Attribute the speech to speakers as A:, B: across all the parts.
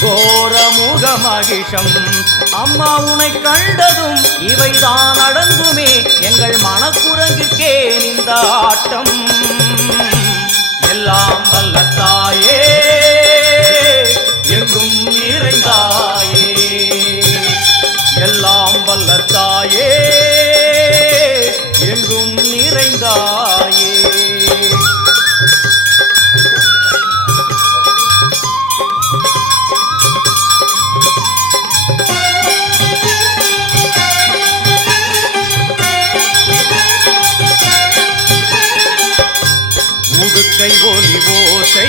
A: கோர முக மகிஷம் அம்மா உனை கண்டதும் இவைதான் அடங்குமே. எங்கள் மனக்குரங்குக்கே இந்த ஆட்டம்.
B: எல்லாம் வல்ல தாயே எங்கும் நிறைந்தாயே.
A: எல்லாம் வல்ல தாயே எங்கும் நிறைந்தாயே. கை ஒலி ஓசை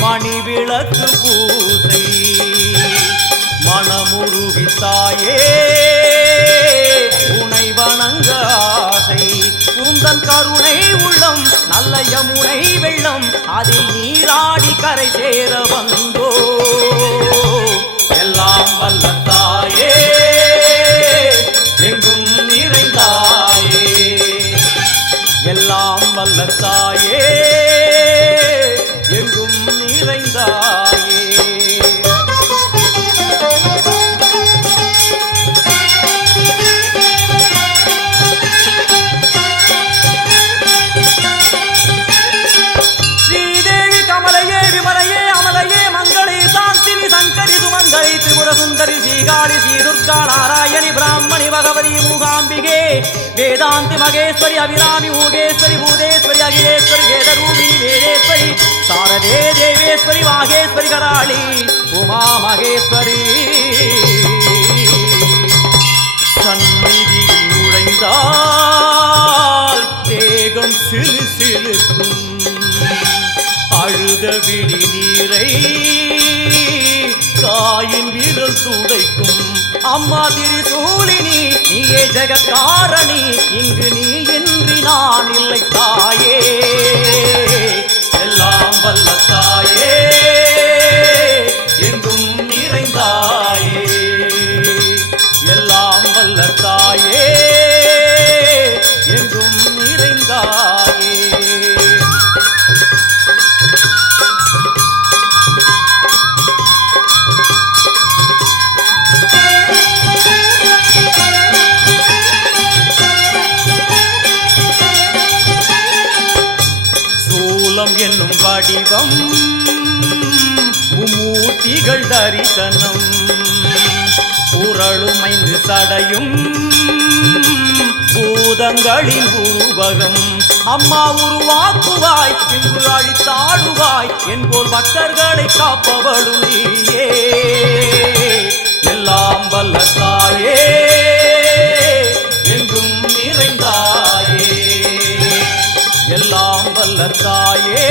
A: மணி விளக்கு பூசை. மனமுருவி தாயே உனை வணங்க ஆசை. குந்தன் கருணை உள்ளம் நல்ல யமுனை வெள்ளம் அதில் நீராடி கரை சேர வந்தோ வேதாந்தி மகேஸ்வரி அபிராமி ஊகேஸ்வரி பூதேஸ்வரி அகிலேஸ்வரி வேதரூபிணி வேதேஸ்வரி சாரதே தேவேஸ்வரி வாகேஸ்வரி கராளி உமா மகேஸ்வரி சந்நிதியில் நுழைந்தால் தேகம் சிலு சிலுக்கும். அழுத விழி நீரை காய விரல் துடைக்கும். அம்மா திரிசூலினி நீயே ஜெகத்காரணி இங்கு நீ இன்றி நான் இல்லை தாயே.
B: எல்லாம் வல்ல தாயே.
A: வடிவம் மும்மூர்த்திகள் தரிசனம் புரளுமைந்து சடையும் பூதங்களின் உருவகம். அம்மா உருவாக்குவாய் பின்பு அழித்தாடுவாய் என்போல் பக்தர்களை காப்பவளும் நீயே.
B: எல்லாம் வல்ல தாயே எங்கும் நிறைந்தாயே.
A: எல்லாம் வல்ல தாயே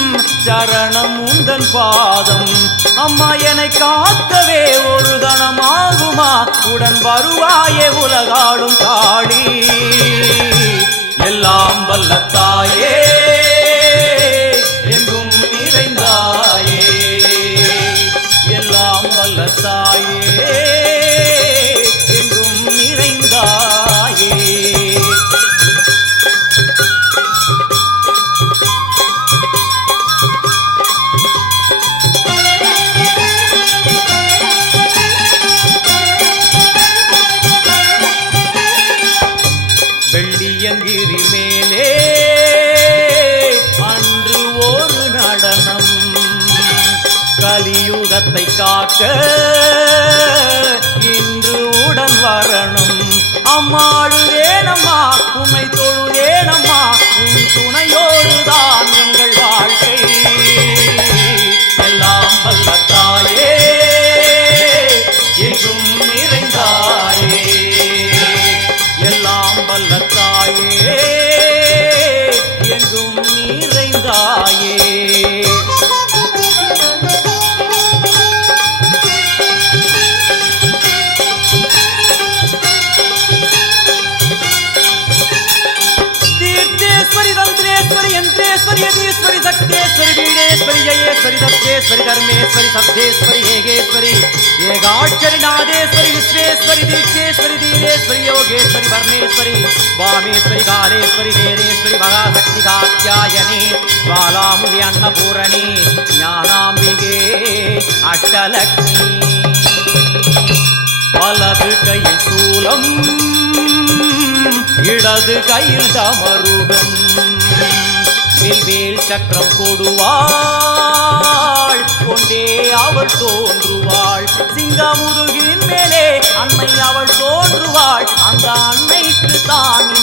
A: சரணம் உந்தன் பாதம். அம்மா என்னை காக்கவே ஒரு கணமாகுமா? உடன் வருவாயே உலகாடும் காளி
B: எல்லாம்
A: வல்லத்தாயே கலியுகத்தை காக்க இன்று உடன் வரணும். அம்மாழுதேனம்மா உன்னை தொழுதேனம்மா உன் துணையோடுதான் ஜயேஸ்வரி தத்தேஸ்வரி தர்மேஸ்வரி சப்தேஸ்வரி ஏகேஸ்வரி ஏகாட்சரி நாதேஸ்வரி விஸ்வேஸ்வரி தீட்சேஸ்வரி தீரேஸ்வரி யோகேஸ்வரி வர்ணேஸ்வரி வாமேஸ்வரி காலேஸ்வரி வேதேஸ்வரி மகாசக்தி காத்தியாயனி ஜுவாலாமுகி அன்னபூரணி ஞானாம்பிகே அஷ்டலக்ஷ்மி வலது கையில் சூலம் இடது கையில் தமருகம். வில்வேல் சக்கரம் கொடுவாள் கொண்டே அவள் தோன்றுவாள். சிங்கமுருகின் மேலே அன்னை அவள் தோன்றுவாள். அந்த அன்னைக்கு தான்